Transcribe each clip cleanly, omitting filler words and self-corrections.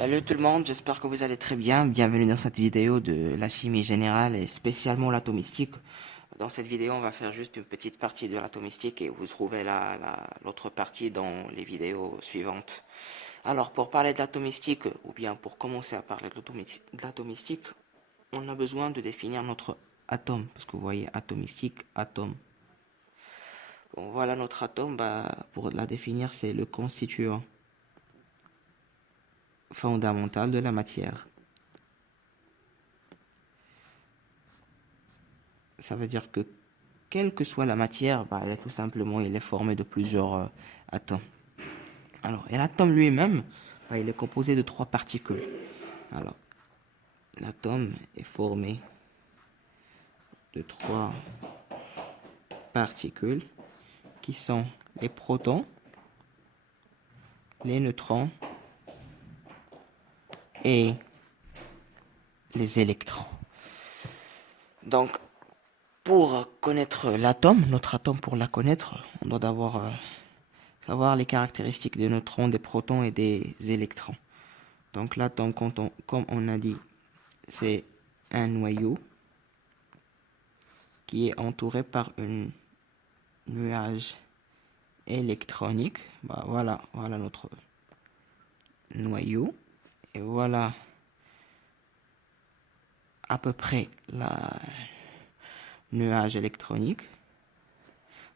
Salut tout le monde, j'espère que vous allez très bien. Bienvenue dans cette vidéo de la chimie générale et spécialement l'atomistique. Dans cette vidéo, on va faire juste une petite partie de l'atomistique et vous trouvez l'autre partie dans les vidéos suivantes. Alors, pour parler de l'atomistique, ou bien pour commencer à parler de l'atomistique, on a besoin de définir notre atome. Parce que vous voyez, atomistique, atome. Bon, voilà notre atome, pour la définir, c'est le constituant fondamental de la matière. Ça veut dire que quelle que soit la matière, tout simplement, il est formé de plusieurs atomes. Alors, et l'atome lui-même, il est composé de 3 particules. Alors, l'atome est formé de 3 particules qui sont les protons, les neutrons et les électrons. Donc, pour connaître l'atome, notre atome, pour la connaître, on doit d'abord savoir les caractéristiques des neutrons, des protons et des électrons. Donc l'atome, comme on a dit, c'est un noyau qui est entouré par un nuage électronique. Voilà notre noyau. Et voilà à peu près la nuage électronique.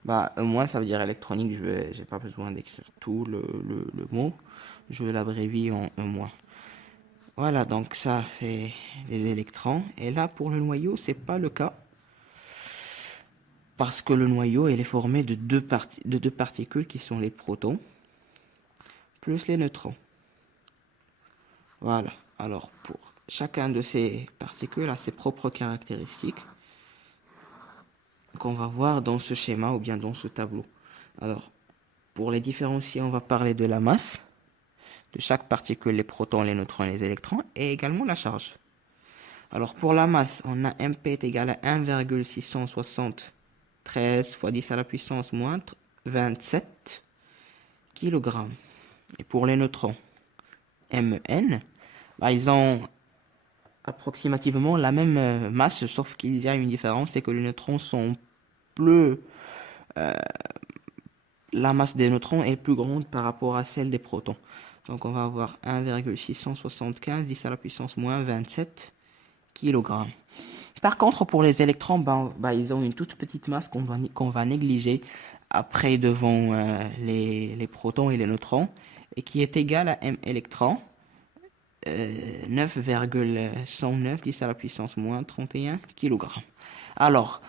Moi, ça veut dire électronique. J'ai pas besoin d'écrire tout le mot. Je l'abrevie en moins. Voilà, donc ça, c'est les électrons. Et là, pour le noyau, c'est pas le cas. Parce que le noyau, il est formé de deux particules qui sont les protons, plus les neutrons. Voilà. Alors, pour chacun de ces particules a ses propres caractéristiques qu'on va voir dans ce schéma ou bien dans ce tableau. Alors, pour les différencier, on va parler de la masse de chaque particule, les protons, les neutrons et les électrons, et également la charge. Alors, pour la masse, on a MP est égal à 1,673 fois 10 à la puissance moins 27 kg. Et pour les neutrons, MN, ils ont approximativement la même masse, sauf qu'il y a une différence, c'est que les neutrons sont plus... la masse des neutrons est plus grande par rapport à celle des protons. Donc on va avoir 1,675 10 à la puissance moins 27 kg. Par contre, pour les électrons, ils ont une toute petite masse qu'on va négliger après devant les protons et les neutrons, et qui est égale à M électrons, 9,109 10 à la puissance moins 31 kg. Alors,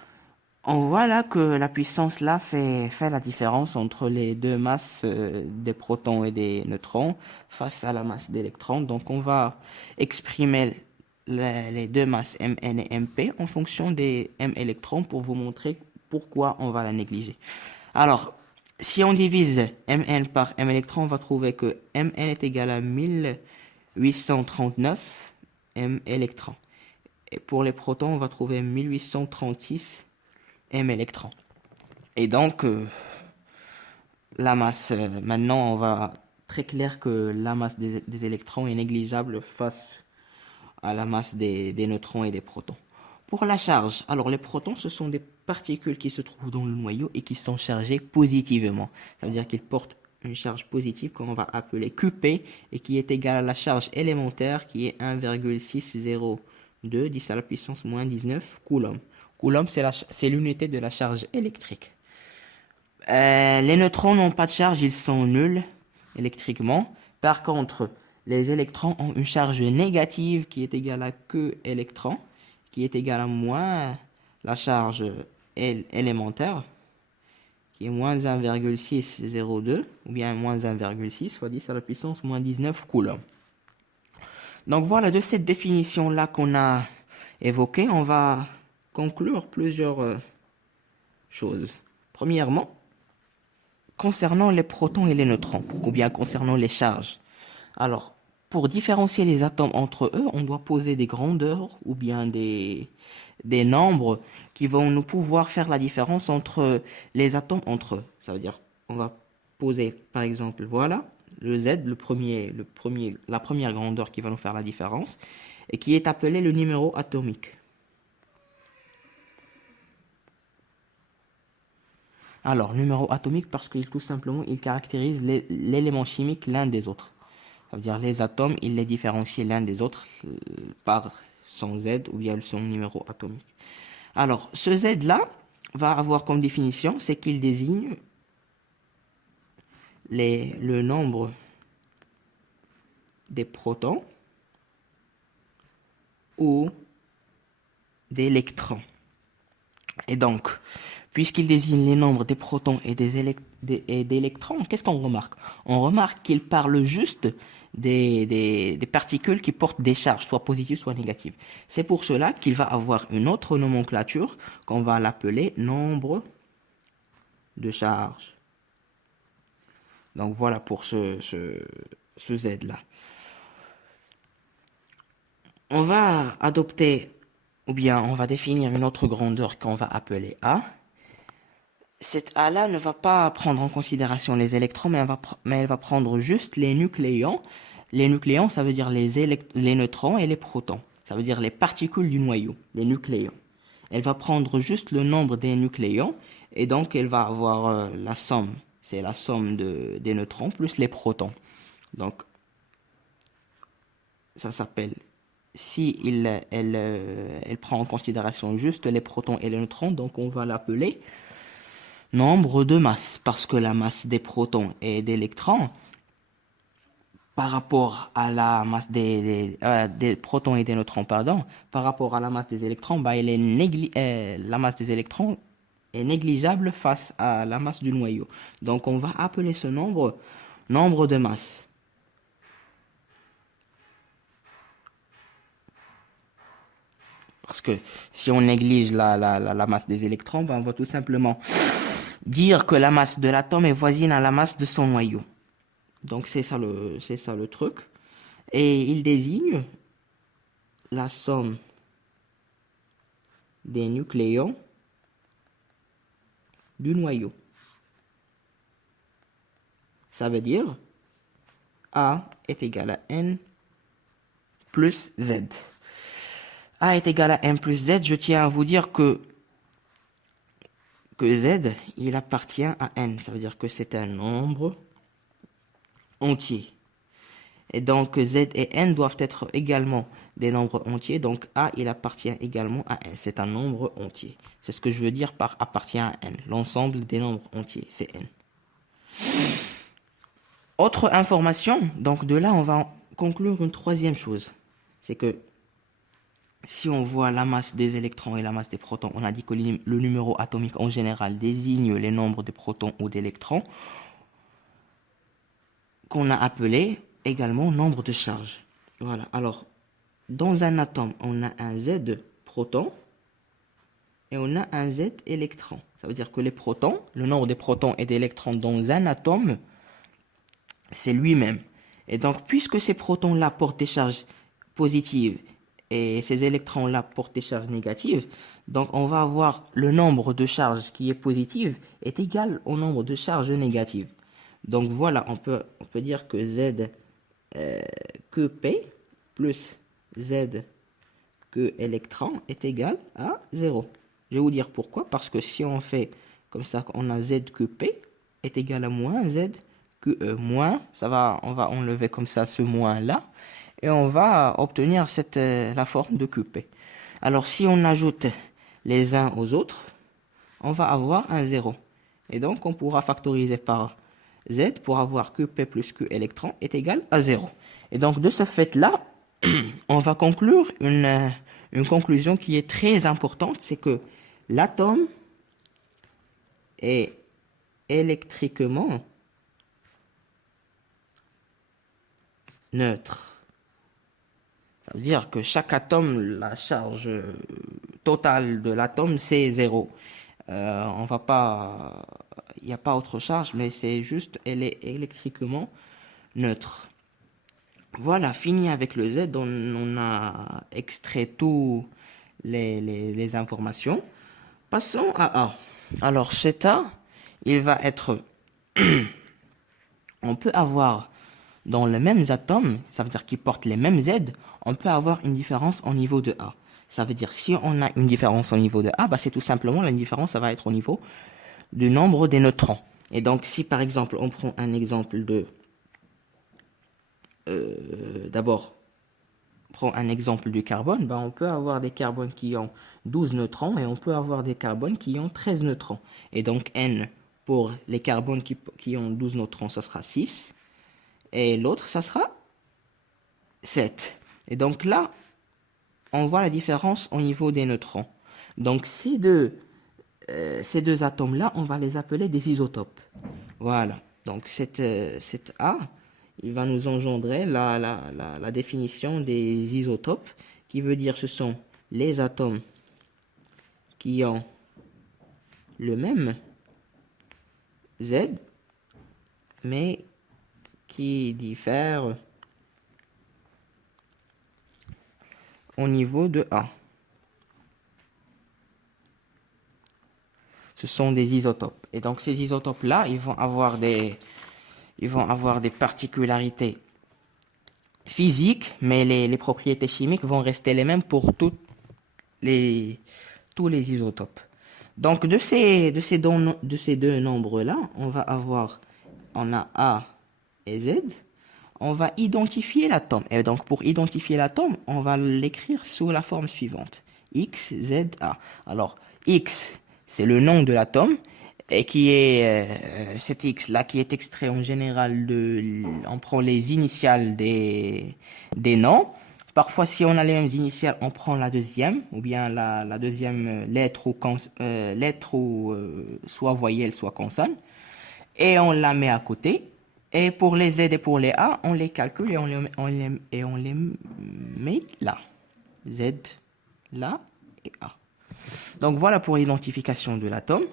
on voit là que la puissance là fait la différence entre les deux masses des protons et des neutrons face à la masse d'électrons. Donc on va exprimer les deux masses Mn et Mp en fonction des M électrons pour vous montrer pourquoi on va la négliger. Alors, si on divise Mn par M électrons, on va trouver que Mn est égal à 1839 M électrons. Et pour les protons, on va trouver 1836 M électrons. Et donc, la masse, maintenant, on va très clair que la masse des électrons est négligeable face à la masse des neutrons et des protons. Pour la charge, alors les protons, ce sont des particules qui se trouvent dans le noyau et qui sont chargées positivement. Ça veut dire qu'ils portent une charge positive qu'on va appeler QP et qui est égale à la charge élémentaire qui est 1,602 10 à la puissance moins 19 coulombs. Coulomb, c'est l'unité de la charge électrique. Les neutrons n'ont pas de charge, ils sont nuls électriquement. Par contre, les électrons ont une charge négative qui est égale à Q électron, qui est égale à moins la charge élémentaire, qui est moins 1,602, ou bien moins 1,6 fois 10 à la puissance moins 19 coulombs. Donc voilà, de cette définition-là qu'on a évoquée, on va conclure plusieurs choses. Premièrement, concernant les protons et les neutrons, ou bien concernant les charges. Alors, pour différencier les atomes entre eux, on doit poser des grandeurs ou bien des nombres qui vont nous pouvoir faire la différence entre les atomes entre eux. Ça veut dire, on va poser, par exemple, voilà, le Z, la première grandeur qui va nous faire la différence, et qui est appelé le numéro atomique. Alors, numéro atomique parce qu'il tout simplement, il caractérise l'élément chimique l'un des autres. Ça veut dire les atomes, il les différencie l'un des autres par son Z ou bien son numéro atomique. Alors, ce Z-là va avoir comme définition, c'est qu'il désigne le nombre des protons ou d'électrons. Et donc, puisqu'il désigne les nombres des protons et d'électrons, qu'est-ce qu'on remarque? On remarque qu'il parle juste des particules qui portent des charges, soit positives, soit négatives. C'est pour cela qu'il va avoir une autre nomenclature qu'on va l'appeler nombre de charges. Donc voilà pour ce Z-là. On va adopter, ou bien on va définir une autre grandeur qu'on va appeler A. Cette A-là ne va pas prendre en considération les électrons, mais elle va prendre juste les nucléons. Les nucléons, ça veut dire les neutrons et les protons. Ça veut dire les particules du noyau, les nucléons. Elle va prendre juste le nombre des nucléons, et donc elle va avoir la somme. C'est la somme des neutrons plus les protons. Donc, ça s'appelle, si elle prend en considération juste les protons et les neutrons, donc on va l'appeler nombre de masse, parce que la masse des protons et d'électrons, par rapport à la masse des protons et des neutrons, pardon, par rapport à la masse des électrons, bah, la masse des électrons est négligeable face à la masse du noyau. Donc on va appeler ce nombre de masse. Parce que si on néglige la masse des électrons, bah, on va tout simplement dire que la masse de l'atome est voisine à la masse de son noyau. Donc c'est ça le truc. Et il désigne la somme des nucléons du noyau. Ça veut dire A est égal à N plus Z. A est égal à N plus Z. Je tiens à vous dire que Z, il appartient à N. Ça veut dire que c'est un nombre entier. Et donc Z et N doivent être également des nombres entiers. Donc A, il appartient également à N. C'est un nombre entier. C'est ce que je veux dire par appartient à N. L'ensemble des nombres entiers, c'est N. Autre information, donc de là, on va conclure une troisième chose. C'est que si on voit la masse des électrons et la masse des protons, on a dit que le numéro atomique en général désigne les nombres de protons ou d'électrons qu'on a appelé également nombre de charges. Voilà. Alors, dans un atome, on a un Z proton et on a un Z électron. Ça veut dire que les protons, le nombre des protons et d'électrons dans un atome, c'est lui-même. Et donc, puisque ces protons-là portent des charges positives et ces électrons-là portent des charges négatives, donc on va avoir le nombre de charges qui est positive est égal au nombre de charges négatives. Donc voilà, on peut dire que Z que P plus Z que électron est égal à 0. Je vais vous dire pourquoi. Parce que si on fait comme ça, on a Z que P est égal à moins Z que E. Moins, on va enlever comme ça ce moins là. Et on va obtenir la forme de QP. Alors si on ajoute les uns aux autres, on va avoir un 0. Et donc on pourra factoriser par Z pour avoir QP plus Q électron est égal à 0. Et donc de ce fait-là, on va conclure une conclusion qui est très importante, c'est que l'atome est électriquement neutre. Ça veut dire que chaque atome, la charge totale de l'atome, c'est 0. Il n'y a pas autre charge, mais c'est juste, elle est électriquement neutre. Voilà, fini avec le Z, on a extrait toutes les informations. Passons à A. Alors cet A, il va être... on peut avoir dans les mêmes atomes, ça veut dire qu'ils portent les mêmes Z, on peut avoir une différence au niveau de A. Ça veut dire si on a une différence au niveau de A, bah, c'est tout simplement la différence, ça va être au niveau du nombre des neutrons. Et donc si par exemple on prend un exemple de... D'abord, prend un exemple du carbone, ben on peut avoir des carbones qui ont 12 neutrons et on peut avoir des carbones qui ont 13 neutrons. Et donc N pour les carbones qui ont 12 neutrons, ça sera 6. Et l'autre, ça sera 7. Et donc là, on voit la différence au niveau des neutrons. Donc ces deux atomes-là, on va les appeler des isotopes. Voilà. Donc cette A, il va nous engendrer la définition des isotopes, qui veut dire ce sont les atomes qui ont le même Z, mais qui diffèrent au niveau de A. Ce sont des isotopes. Et donc ces isotopes-là, ils vont avoir des particularités physiques, mais les propriétés chimiques vont rester les mêmes pour tous les isotopes. Donc de ces deux nombres-là, on a A et Z. On va identifier l'atome. Et donc pour identifier l'atome, on va l'écrire sous la forme suivante. X, Z, A. Alors X, c'est le nom de l'atome. Et qui est cet X là qui est extrait en général on prend les initiales des noms. Parfois si on a les mêmes initiales, on prend la deuxième ou bien la deuxième lettre ou soit voyelle soit consonne et on la met à côté. Et pour les Z et pour les A, on les calcule et on les met là. Z là et A. Donc voilà pour l'identification de l'atome.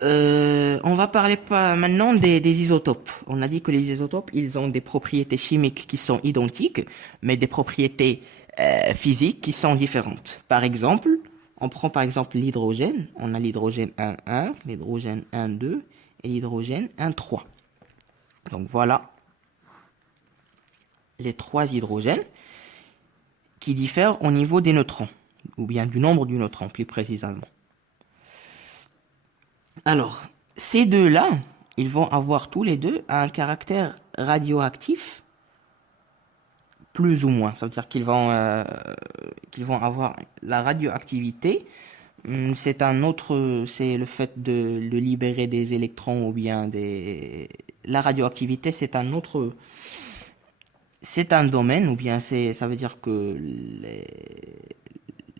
On va parler maintenant des isotopes. On a dit que les isotopes, ils ont des propriétés chimiques qui sont identiques, mais des propriétés physiques qui sont différentes. Par exemple, on prend par exemple l'hydrogène. On a l'hydrogène 1,1, l'hydrogène 1,2 et l'hydrogène 1,3. Donc voilà les trois hydrogènes qui diffèrent au niveau des neutrons, ou bien du nombre du neutron plus précisément. Alors, ces deux-là, ils vont avoir tous les deux un caractère radioactif, plus ou moins. Ça veut dire qu'ils vont avoir la radioactivité. C'est le fait de libérer des électrons ou bien la radioactivité, c'est un domaine ou bien ça veut dire que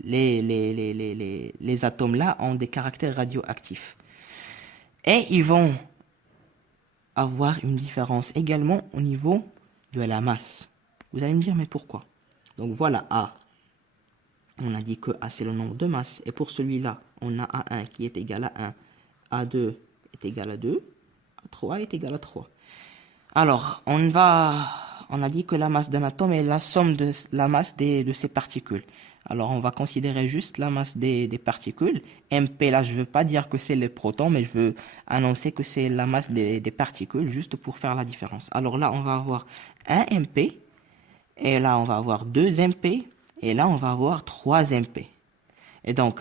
les atomes là ont des caractères radioactifs. Et ils vont avoir une différence également au niveau de la masse. Vous allez me dire, mais pourquoi? Donc voilà A. On a dit que A c'est le nombre de masses. Et pour celui-là, on a A1 qui est égal à 1. A2 est égal à 2. A3 est égal à 3. Alors, on a dit que la masse d'un atome est la somme de la masse de ses particules. Alors, on va considérer juste la masse des particules. MP, là, je ne veux pas dire que c'est les protons, mais je veux annoncer que c'est la masse des particules, juste pour faire la différence. Alors là, on va avoir 1 MP, et là, on va avoir 2 MP, et là, on va avoir 3 MP. Et donc,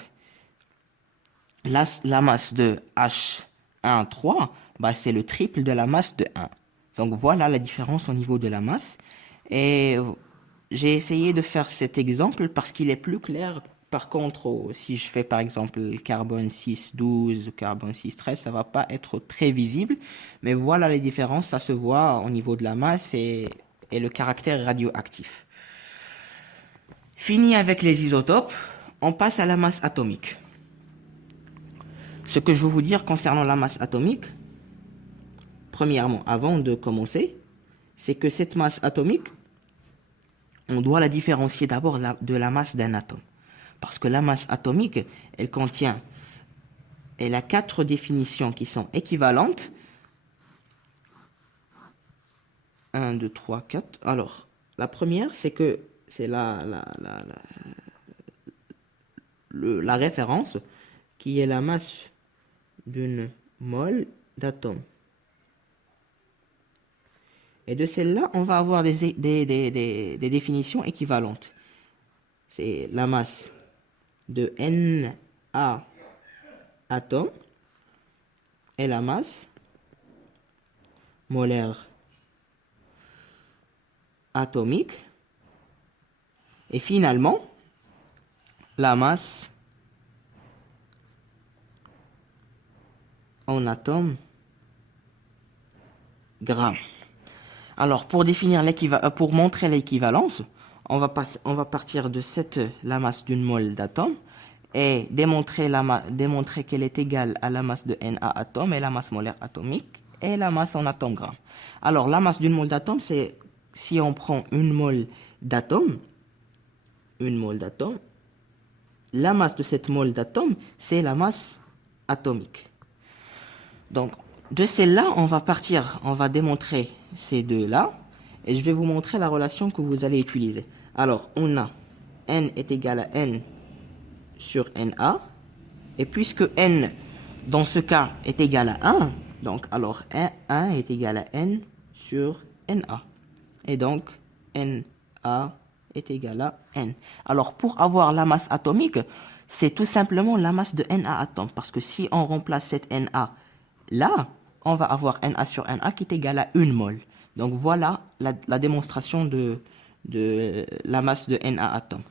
la masse de H1,3, bah, c'est le triple de la masse de 1. Donc, voilà la différence au niveau de la masse. Et j'ai essayé de faire cet exemple parce qu'il est plus clair. Par contre, si je fais par exemple carbone 6,12 ou carbone 6,13, ça va pas être très visible. Mais voilà les différences, ça se voit au niveau de la masse et le caractère radioactif. Fini avec les isotopes, on passe à la masse atomique. Ce que je veux vous dire concernant la masse atomique, premièrement, avant de commencer, c'est que cette masse atomique, on doit la différencier d'abord de la masse d'un atome. Parce que la masse atomique, elle a 4 définitions qui sont équivalentes. 1, 2, 3, 4. Alors, la première, c'est que c'est la référence qui est la masse d'une mole d'atome. Et de celle-là, on va avoir des définitions équivalentes. C'est la masse de Na atomes et la masse molaire atomique. Et finalement, la masse en atomes grammes. Alors, pour montrer l'équivalence, on va partir de la masse d'une mole d'atome et démontrer qu'elle est égale à la masse de Na atomes et la masse molaire atomique et la masse en atomes grammes. Alors, la masse d'une mole d'atome, c'est si on prend une mole d'atome, la masse de cette mole d'atome, c'est la masse atomique. Donc, de celle-là, on va démontrer ces deux-là, et je vais vous montrer la relation que vous allez utiliser. Alors, on a N est égal à N sur Na, et puisque N, dans ce cas, est égal à 1, donc, alors, 1 est égal à N sur Na. Et donc, Na est égal à N. Alors, pour avoir la masse atomique, c'est tout simplement la masse de Na atomes, parce que si on remplace cette Na là, on va avoir Na sur Na qui est égal à 1 mole. Donc voilà la démonstration de la masse de Na atomes.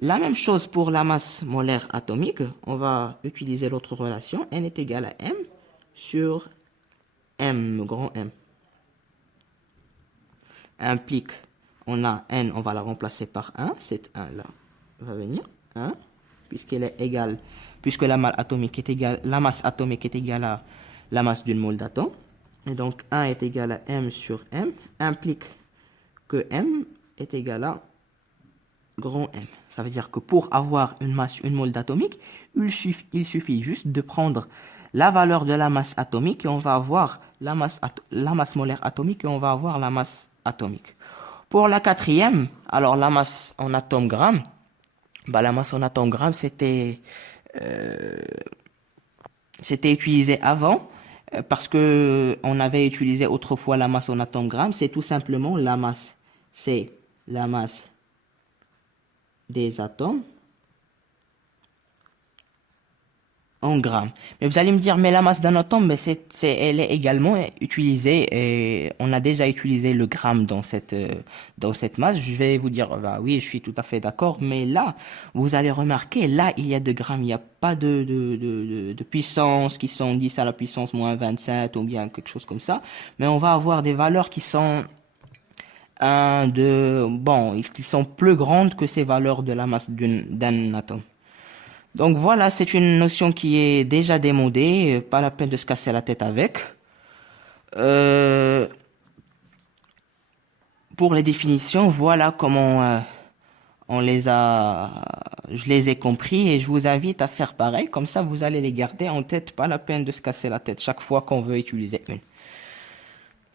La même chose pour la masse molaire atomique, on va utiliser l'autre relation, N est égal à M sur M, grand M. Implique, on a N, on va la remplacer par 1, cette 1 là va venir, 1, puisque la masse atomique est égale à la masse d'une mole d'atome. Et donc 1 est égal à M sur M, implique que M est égal à grand M. Ça veut dire que pour avoir une mole d'atomique, il suffit juste de prendre la valeur de la masse atomique et on va avoir la masse molaire atomique et on va avoir la masse atomique. Pour la quatrième, alors la masse en atomes grammes, la masse en atomes grammes c'était utilisé avant parce que on avait utilisé autrefois la masse en atomes grammes. C'est tout simplement la masse. C'est la masse des atomes en grammes. Mais vous allez me dire, mais la masse d'un atome, mais elle est également utilisée, et on a déjà utilisé le gramme dans cette masse. Je vais vous dire, bah oui, je suis tout à fait d'accord, mais là, vous allez remarquer, là, il y a de grammes, il n'y a pas de puissance qui sont 10 à la puissance moins 27 ou bien quelque chose comme ça, mais on va avoir des valeurs qui sont qui sont plus grandes que ces valeurs de la masse d'un atome. Donc voilà, c'est une notion qui est déjà démodée, pas la peine de se casser la tête avec. Pour les définitions, voilà comment je les ai compris et je vous invite à faire pareil, comme ça vous allez les garder en tête, pas la peine de se casser la tête chaque fois qu'on veut utiliser une.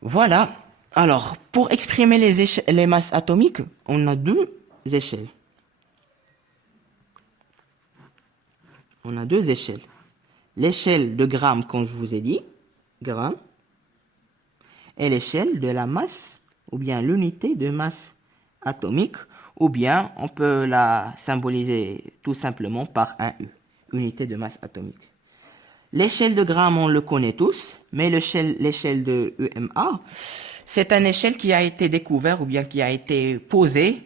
Voilà, alors pour exprimer les masses atomiques, on a deux échelles. On a deux échelles. L'échelle de grammes, comme je vous ai dit, grammes, et l'échelle de la masse, ou bien l'unité de masse atomique, ou bien on peut la symboliser tout simplement par un U, unité de masse atomique. L'échelle de grammes, on le connaît tous, mais l'échelle de EMA, c'est une échelle qui a été découverte ou bien qui a été posée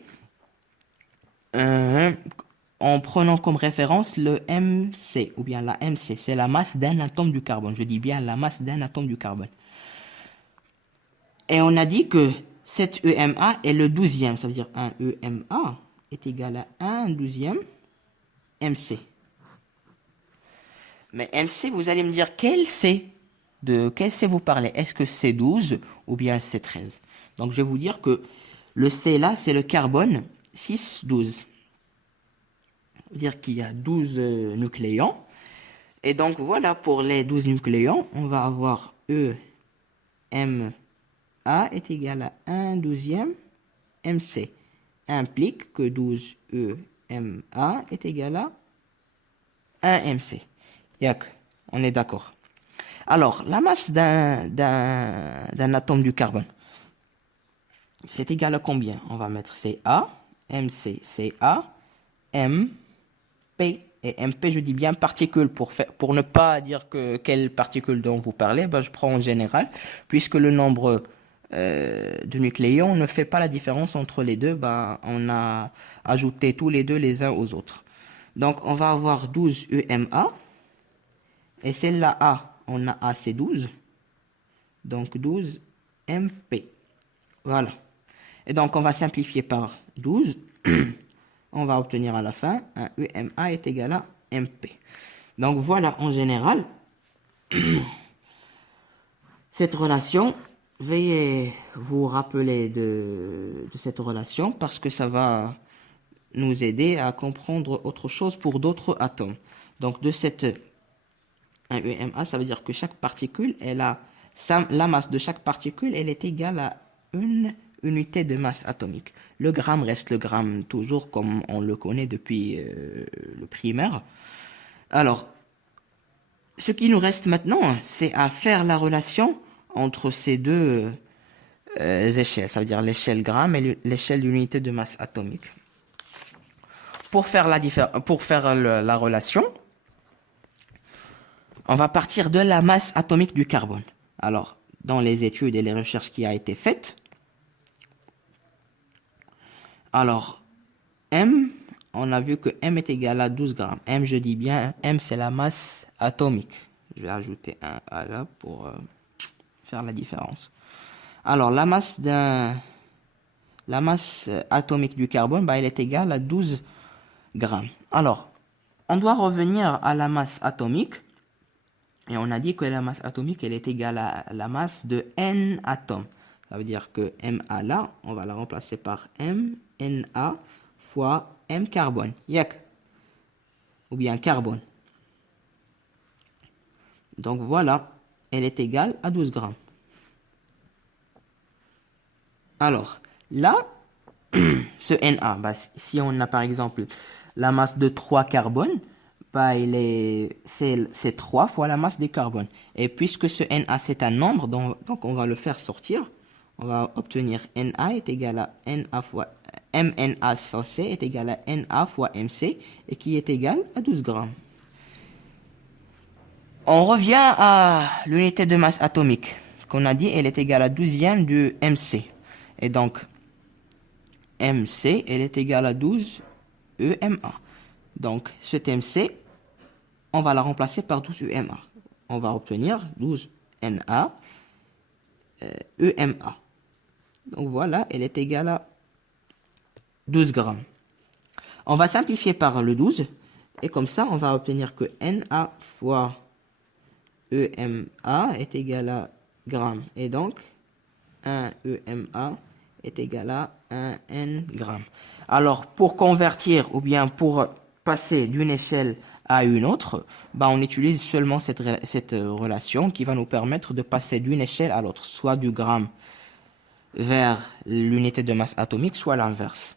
en prenant comme référence le MC, ou bien la MC, c'est la masse d'un atome du carbone. Je dis bien la masse d'un atome du carbone. Et on a dit que cette EMA est le 12e, ça veut dire un EMA est égal à 1 12e MC. Mais MC, vous allez me dire quel C? De quel C vous parlez? Est-ce que c'est 12 ou bien c'est 13? Donc je vais vous dire que le C là, c'est le carbone 6,12. Dire qu'il y a 12 nucléons. Et donc voilà, pour les 12 nucléons, on va avoir EMA est égal à 1 12e MC. Implique que 12 EMA est égal à 1 MC. On est d'accord. Alors, la masse d'un atome du carbone. c'est égal à combien? On va mettre CA, MC, CA, M, P. Et MP, je dis bien particule pour ne pas dire quelle particule dont vous parlez, ben, je prends en général, puisque le nombre de nucléons ne fait pas la différence entre les deux, ben, on a ajouté tous les deux les uns aux autres. Donc on va avoir 12 UMA, et celle-là A, on a A, c'est 12, donc 12 MP. Voilà. Et donc on va simplifier par 12. On va obtenir à la fin un UMA est égal à MP. Donc voilà en général cette relation. Veuillez vous rappeler de cette relation parce que ça va nous aider à comprendre autre chose pour d'autres atomes. Donc de cette un UMA, ça veut dire que chaque particule, la masse de chaque particule, elle est égale à une unité de masse atomique. Le gramme reste le gramme toujours comme on le connaît depuis le primaire. Alors, ce qui nous reste maintenant, c'est à faire la relation entre ces deux échelles, ça veut dire l'échelle gramme et l'échelle d'unité de masse atomique. Pour faire la relation, on va partir de la masse atomique du carbone. Alors, dans les études et les recherches qui ont été faites, alors, M, on a vu que M est égal à 12 grammes. M, je dis bien, M, c'est la masse atomique. Je vais ajouter un A là pour faire la différence. Alors, la masse atomique du carbone, bah, elle est égale à 12 grammes. Alors, on doit revenir à la masse atomique. Et on a dit que la masse atomique, elle est égale à la masse de N atomes. Ça veut dire que Ma là, on va la remplacer par MNA fois M carbone. Yak. Ou bien carbone. Donc voilà, elle est égale à 12 grammes. Alors, là, ce Na, bah, si on a par exemple la masse de 3 carbones, bah, c'est 3 fois la masse des carbones. Et puisque ce Na, c'est un nombre, donc on va le faire sortir. On va obtenir Na est égal à Na fois MNA fois C est égal à Na fois MC et qui est égal à 12 grammes. On revient à l'unité de masse atomique qu'on a dit, elle est égale à 12e du MC. Et donc, MC, elle est égale à 12 EMA. Donc, cet MC, on va la remplacer par 12 EMA. On va obtenir 12 Na EMA. Donc voilà, elle est égale à 12 grammes. On va simplifier par le 12. Et comme ça, on va obtenir que Na fois EMA est égal à grammes. Et donc, 1 EMA est égal à 1 N grammes. Alors, pour convertir ou bien pour passer d'une échelle à une autre, bah, on utilise seulement cette relation qui va nous permettre de passer d'une échelle à l'autre, soit du gramme vers l'unité de masse atomique, soit l'inverse.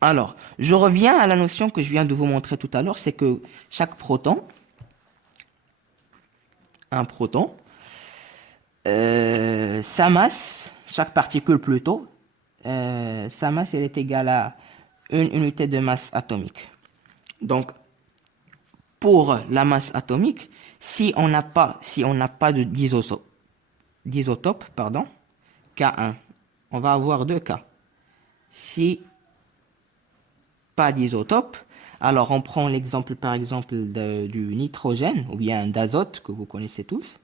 Alors, je reviens à la notion que je viens de vous montrer tout à l'heure, c'est que chaque proton, un proton, sa masse, chaque particule plutôt, sa masse elle est égale à une unité de masse atomique. Donc, pour la masse atomique, si on n'a pas d'isotope, pardon, K1, on va avoir 2 K. Si pas d'isotope, alors on prend l'exemple par exemple du nitrogène ou bien d'azote que vous connaissez tous.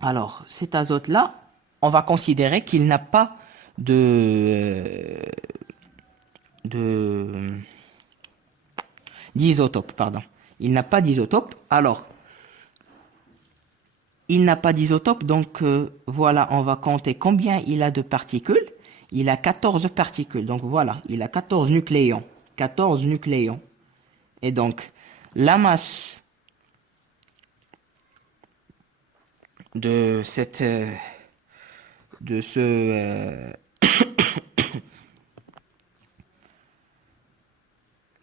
Alors cet azote là, on va considérer qu'il n'a pas d'isotope, pardon. Il n'a pas d'isotope. Alors il n'a pas d'isotope, donc voilà, on va compter combien il a de particules. Il a 14 particules, donc voilà, il a 14 nucléons. 14 nucléons. Et donc, la masse de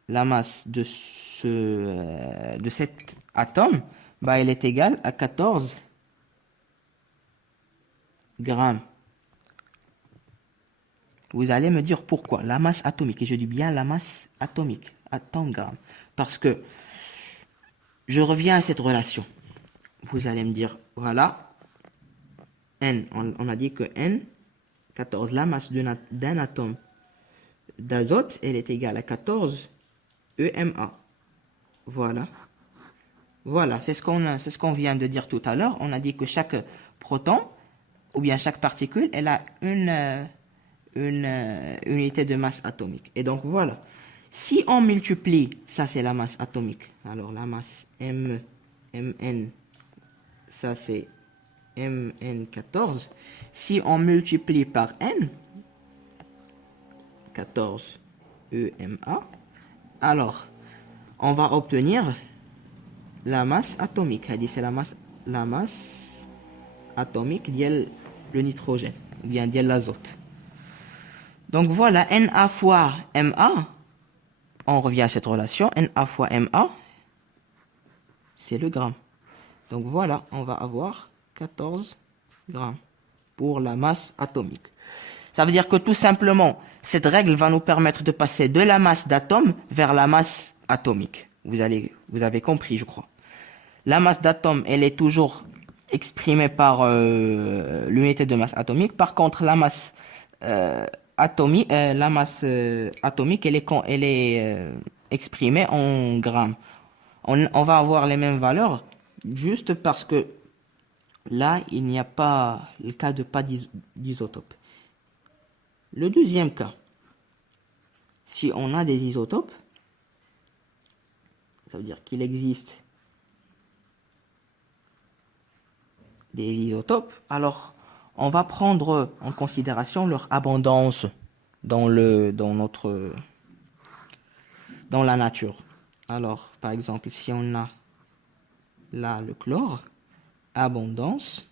la masse de cet atome, bah, elle est égale à 14 grammes. Vous allez me dire pourquoi. La masse atomique, et je dis bien la masse atomique, atome gramme. Parce que je reviens à cette relation. Vous allez me dire, voilà, N, on a dit que N, 14, la masse d'un atome d'azote, elle est égale à 14 EMA. Voilà. Voilà, c'est ce qu'on vient de dire tout à l'heure. On a dit que chaque proton, ou bien chaque particule, elle a une unité de masse atomique. Et donc voilà. Si on multiplie, ça c'est la masse atomique. Alors la masse Mn, ça c'est Mn14. Si on multiplie par N, 14 EMA, alors on va obtenir la masse atomique. C'est la masse atomique de le nitrogène, ou bien de l'azote. Donc voilà, Na fois Ma, on revient à cette relation, Na fois Ma, c'est le gramme. Donc voilà, on va avoir 14 grammes pour la masse atomique. Ça veut dire que tout simplement, cette règle va nous permettre de passer de la masse d'atome vers la masse atomique. Vous avez compris, je crois. La masse d'atome, elle est toujours exprimée par l'unité de masse atomique. Par contre, la masse atomique, elle est exprimée en grammes. On va avoir les mêmes valeurs juste parce que là, il n'y a pas le cas de pas d'isotope. Le deuxième cas, si on a des isotopes, ça veut dire qu'il existe des isotopes, alors on va prendre en considération leur abondance dans la nature. Alors, par exemple, si on a là le chlore, abondance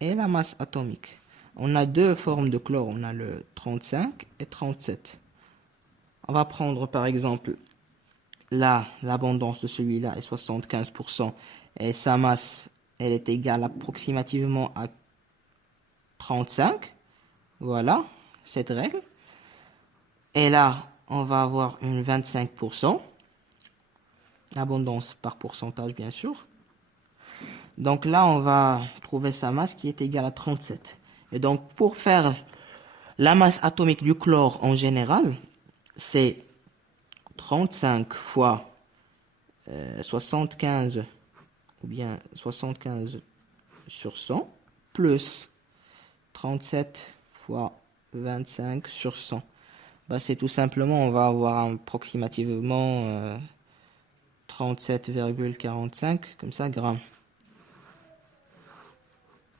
et la masse atomique. On a deux formes de chlore, on a le 35 et 37. On va prendre par exemple là, l'abondance de celui-là est 75% et sa masse, elle est égale approximativement à 35. Voilà, cette règle. Et là, on va avoir une 25%. Abondance par pourcentage, bien sûr. Donc là, on va trouver sa masse qui est égale à 37. Et donc, pour faire la masse atomique du chlore en général, c'est 35 fois 75, ou bien 75 sur 100, plus 37 fois 25 sur 100. Bah, c'est tout simplement, on va avoir approximativement 37,45, comme ça, grammes.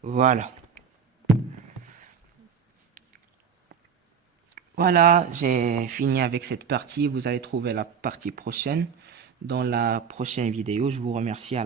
Voilà. Voilà, j'ai fini avec cette partie. Vous allez trouver la partie prochaine dans la prochaine vidéo. Je vous remercie.